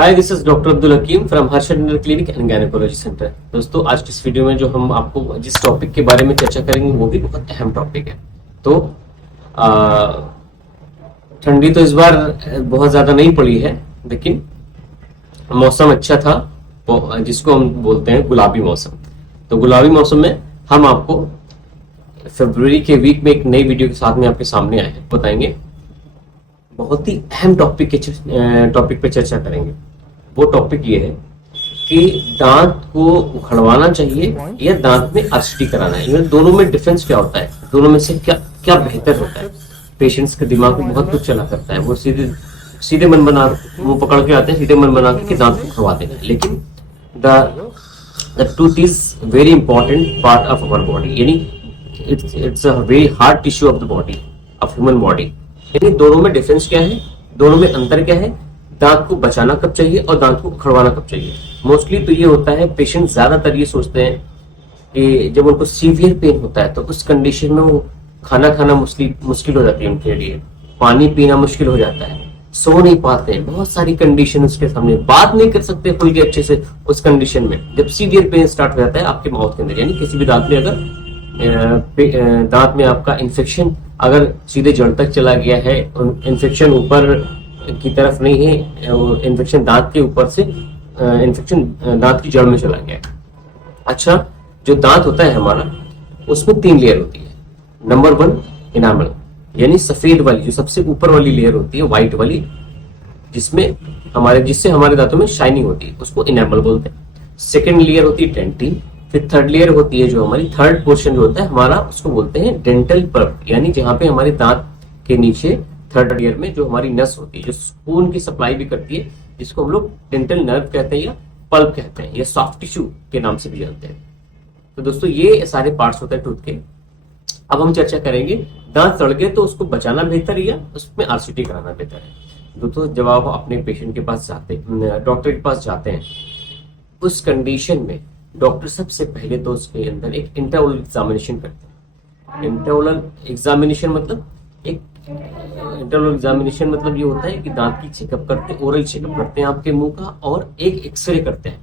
Hi, this is doctor Abdul Hakeem from Harshad dental clinic and gynaecology centre. दोस्तों, आज की इस वीडियो में जो हम आपको जिस टॉपिक के बारे में चर्चा करेंगे वो भी बहुत अहम टॉपिक है। तो ठंडी तो इस बार बहुत ज्यादा नहीं पड़ी है, लेकिन मौसम अच्छा था, जिसको हम बोलते हैं गुलाबी मौसम। तो गुलाबी मौसम में हम आपको फरवरी के वीक में एक नई वीडियो के साथ में आपके सामने आए हैं, बताएंगे बहुत ही अहम टॉपिक पे चर्चा करेंगे। वो टॉपिक ये है कि दांत को उखड़वाना चाहिए या दांत में आरसीटी कराना है। इन दोनों में डिफरेंस क्या होता है, दोनों में से क्या क्या बेहतर होता है। पेशेंट्स के दिमाग में बहुत कुछ चला करता है, वो सीधे सीधे मन बना मुंह पकड़ के आते हैं, सीधे मन बना के दांत को उखड़वा देना। लेकिन the tooth is very important part of our body, यानी it's a very hard tissue of the body of human body. यानी दोनों में डिफरेंस क्या है, दोनों में अंतर क्या है, दांत को बचाना कब चाहिए और दांत को उखड़वाना कब चाहिए। मोस्टली तो ये होता है, पेशेंट ज्यादातर ये सोचते हैं कि जब उनको सीवियर पेन होता है तो उस कंडीशन में वो खाना खाना मुश्किल हो जाती है उनके लिए, पानी पीना मुश्किल हो जाता है, सो नहीं पाते हैं, बहुत सारी कंडीशन उसके सामने, बात नहीं कर सकते खुल के अच्छे से। उस कंडीशन में जब सीवियर पेन स्टार्ट हो जाता है आपके माउथ के अंदर, यानी किसी भी दांत में अगर दांत में आपका इन्फेक्शन अगर सीधे जड़ तक चला गया है, इन्फेक्शन ऊपर की तरफ नहीं है, इन्फेक्शन दांत के ऊपर से इन्फेक्शन दांत की जड़ में चला गया है। अच्छा, जो दांत होता है हमारा, उसमें 3 लेयर होती है। नंबर 1 इनामल, यानी सफेद वाली जो सबसे ऊपर वाली लेयर होती है, व्हाइट वाली, जिससे हमारे दांतों में शाइनिंग होती है, उसको इनेमल बोलते हैं। सेकेंड लेयर होती है डेंटिन, फिर थर्ड लेयर होती है जो हमारी थर्ड पोर्शन जो होता है हमारा, उसको बोलते हैं डेंटल पल्प, यानी जहां पे हमारे दांत के नीचे थर्ड लेयर में जो हमारी नस होती है, जो खून की सप्लाई भी करती है, जिसको हम लोग डेंटल नर्व कहते हैं या पल्प कहते हैं या सॉफ्ट टिश्यू के नाम से भी जानते हैं। तो दोस्तों, ये सारे पार्ट्स होते हैं टूथ के। अब हम चर्चा करेंगे दांत सड़ गए तो उसको बचाना बेहतर है या उसमें आरसीटी कराना बेहतर है। दोस्तों, जब आप अपने पेशेंट के पास डॉक्टर के पास जाते हैं, उस कंडीशन में डॉक्टर सबसे पहले तो उसके अंदर एक इंटरवल एग्जामिनेशन करते हैं। इंटरवल एग्जामिनेशन मतलब ये होता है कि दांत की चेकअप करते हैं, ओरल चेकअप करते हैं आपके मुंह का, और एक एक्सरे करते हैं।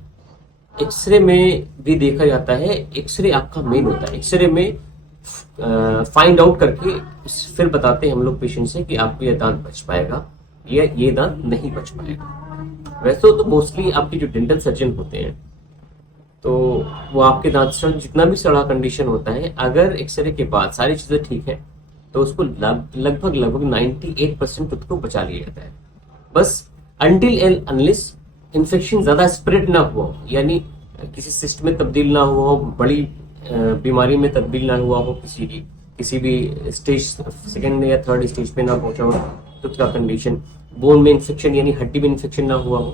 एक्सरे में भी देखा जाता है, एक्सरे आपका मेन होता है। एक्सरे में फाइंड आउट करके फिर बताते हैं हम लोग पेशेंट से कि आपको ये दांत बच पाएगा या ये दांत नहीं बच पाएगा। वैसे तो मोस्टली आपके जो डेंटल सर्जन होते हैं, तो वो आपके दांत जितना भी सड़ा कंडीशन होता है, अगर एक्सरे के बाद सारी चीजें ठीक है तो उसको लगभग 98% खुद को बचा लिया जाता है। बस अनटिल एंड अनलेस इन्फेक्शन ज्यादा स्प्रेड ना हुआ हो, यानी किसी सिस्ट में तब्दील ना हुआ हो, बड़ी बीमारी में तब्दील ना हुआ हो, किसी भी स्टेज सेकेंड या थर्ड स्टेज पे ना पहुंचा हो टूथ का कंडीशन, बोन में इन्फेक्शन यानी हड्डी में इन्फेक्शन ना हुआ हो।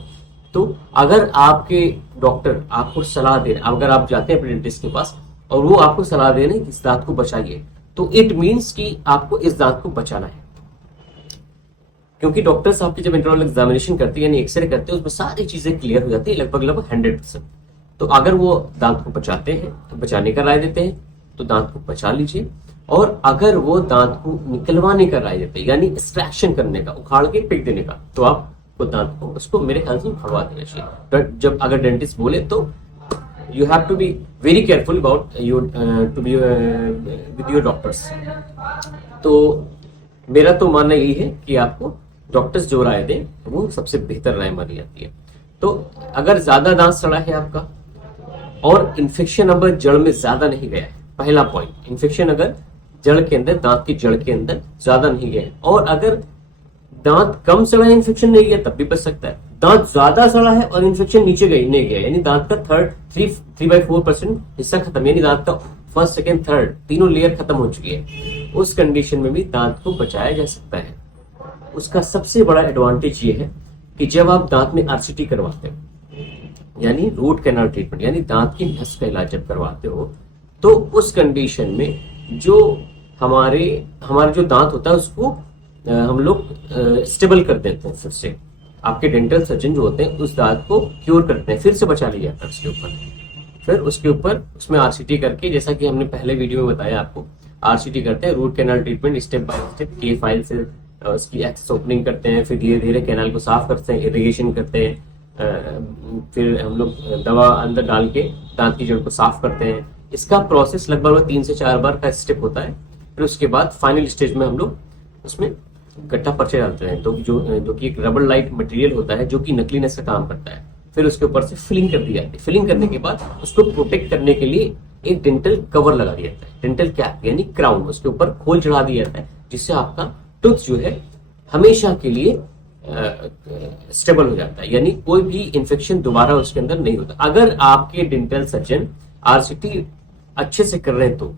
तो अगर आपके डॉक्टर आपको सलाह दे, अगर आप जाते हैं अपने डेंटिस्ट के पास और वो आपको सलाह दे रहे हैं कि इस दांत को बचाइए, तो इट मीन्स कि आपको इस दांत को बचाना है। क्योंकि डॉक्टर्स आपकी जब इंटरनल एग्जामिनेशन करते हैं यानी एक्सरे करते हैं, उसमें सारी चीजें क्लियर हो जाती है, लगभग 100%। तो अगर वो दांत को बचाते हैं, तो बचाने का राय देते हैं, तो दांत को बचा लीजिए। और अगर वो दांत को निकलवाने का राय देते हैं, यानी एक्सट्रैक्शन करने का, उखाड़ के फेंक देने का, तो आप दांत को उसको मेरे ख्याल से उखड़वा देना चाहिए। जब अगर डेंटिस्ट बोले तो you have to be very careful about to be with your doctors. तो मेरा तो मानना यही है कि आपको डॉक्टर्स जो राय दें वो सबसे बेहतर राय मानी जाती है। तो अगर ज्यादा दांत सड़ा है आपका और इन्फेक्शन अब जड़ में ज्यादा नहीं गया है, पहला पॉइंट, इन्फेक्शन अगर जड़ के अंदर, दांत की जड़ के अंदर ज्यादा नहीं गया है, और अगर दांत कम सड़ा है, इन्फेक्शन नहीं गया, तब भी बच सकता है। दांत ज्यादा सड़ा है और इन्फेक्शन नीचे नहीं गया, यानी दांत का 3/4% हिस्सा खत्म, यानी दांत का फर्स्ट सेकेंड थर्ड तीनों लेयर खत्म हो चुकी है, उस कंडीशन में भी दांत को बचाया जा सकता है। उसका सबसे बड़ा एडवांटेज ये है कि जब आप दांत में आरसीटी करवाते हो, यानी रूट कैनाल ट्रीटमेंट, यानी दांत की नस का इलाज जब करवाते हो, तो उस कंडीशन में जो हमारे जो दांत होता है उसको हम लोग स्टेबल कर देते हैं। फिर से आपके डेंटल सर्जन जो होते हैं उस दांत को क्योर करते हैं, फिर से बचा लिया जाता है उसके ऊपर। फिर उसके ऊपर उसमें आरसीटी करके, जैसा कि हमने पहले वीडियो में बताया आपको, आरसीटी करते हैं, root canal treatment step by step, के फाइल से उसकी एक्सेस ओपनिंग करते हैं, फिर धीरे धीरे कैनाल को साफ करते हैं, इरिगेशन करते हैं, फिर हम लोग दवा अंदर डाल के दांत की जड़ को साफ करते हैं। इसका प्रोसेस लगभग 3 से 4 बार का स्टेप होता है। फिर उसके बाद फाइनल स्टेज में हम लोग उसमें गट्टा पर्चे डालते हैं, तो जो कि एक रबर लाइट मटेरियल होता है जो कि नकलीनेस का काम करता है। फिर उसके ऊपर से फिलिंग कर दी जाती है। फिलिंग करने के बाद उसको प्रोटेक्ट करने के लिए एक डेंटल कवर लगा दिया जाता है, डेंटल कैप यानी क्राउन, उसके ऊपर खोल चढ़ा दिया जाता है, जिससे आपका टूथ जो है हमेशा के लिए स्टेबल हो जाता है, यानी कोई भी इंफेक्शन दोबारा उसके अंदर नहीं होता। अगर आपके डेंटल सर्जन आरसीटी अच्छे से कर रहे हैं तो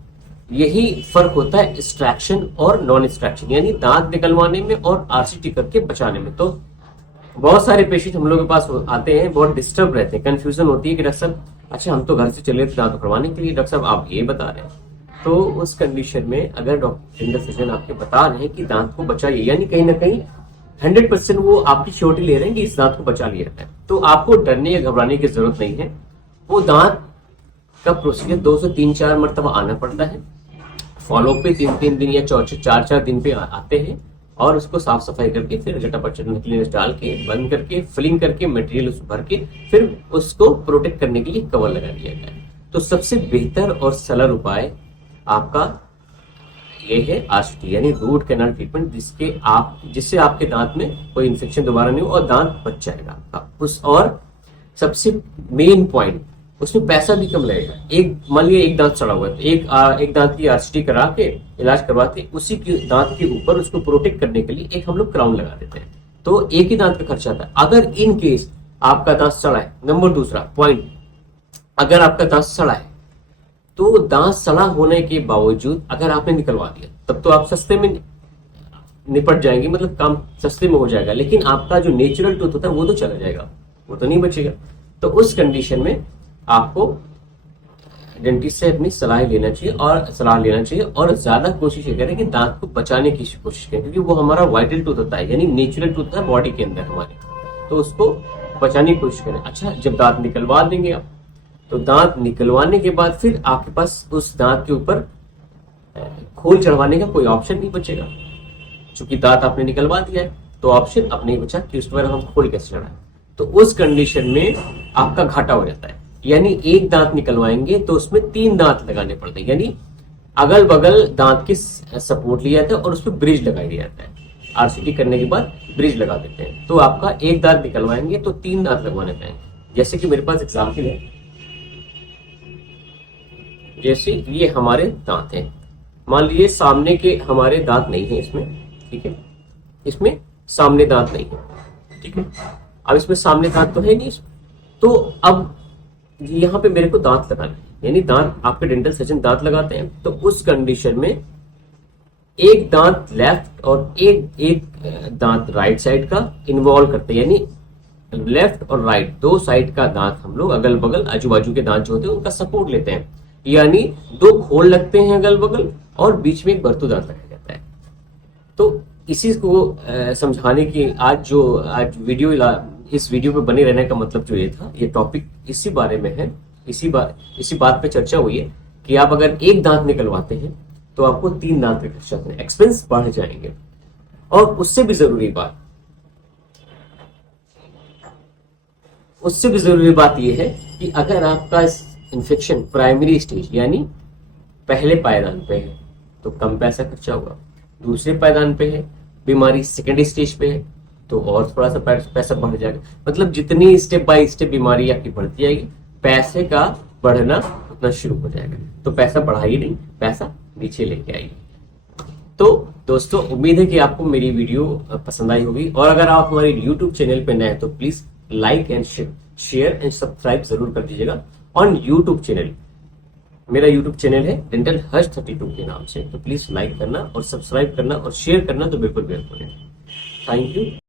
यही फर्क होता है एक्सट्रैक्शन और नॉन एक्सट्रैक्शन, यानी दांत निकलवाने में और आरसीटी करके बचाने में। तो बहुत सारे पेशेंट हम लोग के पास आते हैं, बहुत डिस्टर्ब रहते हैं, कंफ्यूजन होती है कि डॉक्टर साहब अच्छा हम तो घर से चले थे दांत करवाने के लिए, डॉक्टर साहब आप ये बता रहे हैं। तो उस कंडीशन में अगर डॉक्टर डेंटल सर्जन आपके बता रहे हैं कि दांत को बचाइए, यानी कहीं ना कहीं 100% वो आपकी श्योरिटी ले रहे हैं कि इस दांत को बचा लिया है, तो आपको डरने या घबराने की जरूरत नहीं है। वो दांत का प्रोसीजर 2 से 3-4 मरतबा आना पड़ता है। फॉलोअप पे 3-3 दिन या 4-4 दिन पे आते हैं और उसको साफ सफाई करके फिर गट्टा पर्चा क्लीनर्स डाल के बंद करके फिलिंग करके मटेरियल उसको भर के फिर उसको प्रोटेक्ट करने के लिए कवर लगा दिया जाए। तो सबसे बेहतर और सरल उपाय आपका ये है आरसीटी यानी रूट कैनाल ट्रीटमेंट, जिससे आपके दांत में कोई इन्फेक्शन दोबारा नहीं हो और दांत बच जाएगा आपका। उस और सबसे मेन पॉइंट, उसमें पैसा भी कम लगेगा। मान लिया एक दांत सड़ा हुआ है, एक दांत की आरसीटी करा के इलाज करवाते, उसी के दांत के ऊपर उसको प्रोटेक्ट करने के लिए एक हम लोग क्राउन लगा देते हैं, तो एक ही दांत का खर्चा आता है। अगर इन केस आपका दांत सड़ा है, नंबर दूसरा पॉइंट, अगर आपका दांत सड़ा है तो दांत सड़ा होने के बावजूद अगर आपने निकलवा दिया तब तो आप सस्ते में निपट जाएंगे, मतलब काम सस्ते में हो जाएगा, लेकिन आपका जो नेचुरल टूथ होता है वो तो चला जाएगा, वो तो नहीं बचेगा। तो उस कंडीशन में आपको डेंटिस्ट से अपनी सलाह लेना चाहिए और ज्यादा कोशिश ये करें कि दांत को बचाने की कोशिश करें, क्योंकि वो हमारा वाइटल टूथ होता है, यानी नेचुरल टूथ होता है बॉडी के अंदर हमारे, तो उसको बचाने की कोशिश करें। अच्छा, जब दांत निकलवा देंगे आप, तो दांत निकलवाने के बाद फिर आपके पास उस दांत के ऊपर खोल चढ़वाने का कोई ऑप्शन नहीं बचेगा, क्योंकि दांत आपने निकलवा दिया है, तो ऑप्शन अब नहीं बचा कि उस पर हम खोल कैसे चढ़ाएं। तो उस कंडीशन में आपका घाटा हो जाता है, यानी एक दांत निकलवाएंगे तो उसमें 3 दांत लगाने पड़ते हैं, यानी अगल बगल दांत की सपोर्ट लिया जाता है और उस पर ब्रिज लगा दिया जाता है। आरसीटी करने के बाद ब्रिज लगा देते हैं, तो आपका एक दांत निकलवाएंगे तो 3 दांत लगवाने पड़ेंगे। जैसे कि मेरे पास एग्जाम्पल है, जैसे ये हमारे दांत हैं, मान लीजिए सामने के हमारे दांत नहीं है इसमें, ठीक है, इसमें सामने दांत नहीं है, ठीक है। अब इसमें सामने दांत तो है नहीं, तो अब यहाँ पे मेरे को दांत लगाना है, यानी दांत आपके डेंटल सर्जन दांत लगाते हैं, तो उस कंडीशन में एक दांत लेफ्ट और एक दांत राइट साइड का इन्वॉल्व करते हैं, यानी लेफ्ट और राइट 2 साइड का दांत हम लोग अगल बगल आजू बाजू के दांत जो होते हैं उनका सपोर्ट लेते हैं, यानी 2 खोल लगते हैं अगल बगल और बीच में एक बर्तू दांत लगाया जाता है। तो इसी को समझाने की आज इस वीडियो पे बने रहने का मतलब जो ये था, ये टॉपिक इसी बारे में है, इसी बात पे चर्चा हुई है कि आप अगर एक दांत निकलवाते हैं तो आपको 3 दांत के खर्चा में एक्सपेंस बढ़ जाएंगे। और उससे भी जरूरी बात यह है कि अगर आपका इन्फेक्शन प्राइमरी स्टेज यानी पहले पायदान पे है तो कम पैसा खर्चा होगा, दूसरे पायदान पे है बीमारी सेकेंड स्टेज पे है तो और थोड़ा सा पैसा बढ़ जाएगा। मतलब जितनी स्टेप बाय स्टेप बीमारी आपकी बढ़ती जाएगी, पैसे का बढ़ना उतना शुरू हो जाएगा। तो पैसा बढ़ाइए नहीं, पैसा नीचे लेके आइए। तो दोस्तों, उम्मीद है कि आपको मेरी वीडियो पसंद आई होगी, और अगर आप हमारे यूट्यूब चैनल पे नए हैं तो please like and share and subscribe जरूर कर दीजिएगा ऑन यूट्यूब चैनल। मेरा यूट्यूब चैनल है डेंटल हर्ष 32 के नाम से, तो प्लीज लाइक करना और सब्सक्राइब करना और शेयर करना तो बिल्कुल है। Thank you.